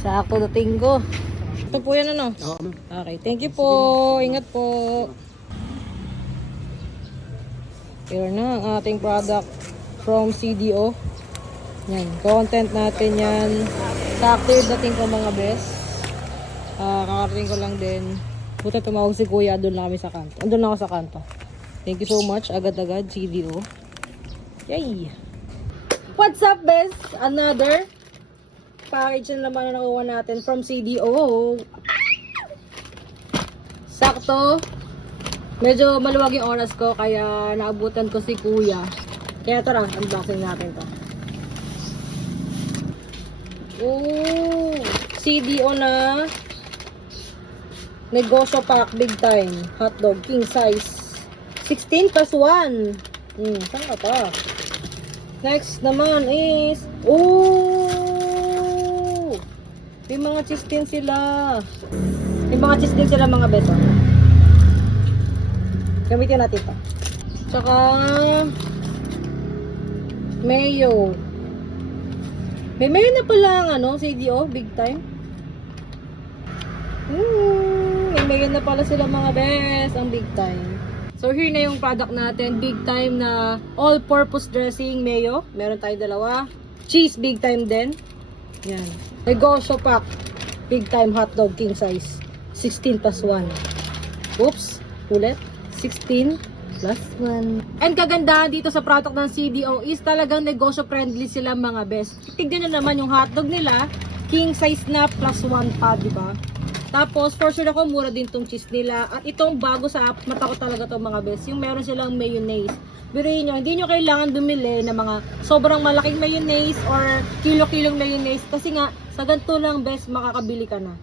Sakto dating ko. Ito po yan ano? Okay, thank you po. Ingat po. Here na ang ating product from CDO. Yan, content natin yan. Sakto yung dating ko mga best. Kakarating ko lang din. Buti tumawag si Kuya, doon lang kami sa kanto. Andun lang ako sa kanto. Thank you so much. Agad-agad, CDO. Yay! What's up, best? Another package na naman na nakuha natin from CDO. Sakto. Medyo maluwag yung oras ko, kaya naabutan ko si Kuya. Kaya tara, unboxing natin to. Oh, CDO na negosyo pack, big time. Hotdog, king size. 16 plus 1. Saan ka pa? Next naman is, oh! May mga cheese din sila. May mga cheese din sila mga beto. Gamitin natin ito. Tsaka, mayo. May mayo na pala ang ano, CDO, big time. May mayo na pala sila mga best, ang big time. So here na yung product natin, big time na all-purpose dressing mayo. Meron tayo dalawa. Cheese, big time din. Yan. Negosyo pack, big time hotdog, king size. 16 plus 1. Oops, ulit. 16 plus 1. And kagandahan dito sa product ng CDO is talagang negosyo friendly sila mga best. Tignan nyo naman yung hotdog nila, king size na plus 1 pa, diba? Tapos, for sure ako, mura din tong cheese nila. At itong bago sa app, mata ko talaga itong mga best. Yung meron silang mayonnaise. Biruin nyo, hindi nyo kailangan dumili ng mga sobrang malaking mayonnaise or kilo-kilong mayonnaise. Kasi nga, sa ganito lang best, makakabili ka na.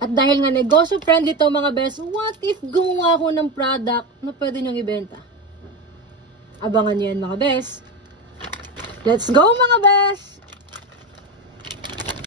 At dahil nga negosyo friendly to mga best, what if gumawa ako ng product na pwede nyong ibenta? Abangan nyo yan mga best. Let's go mga best!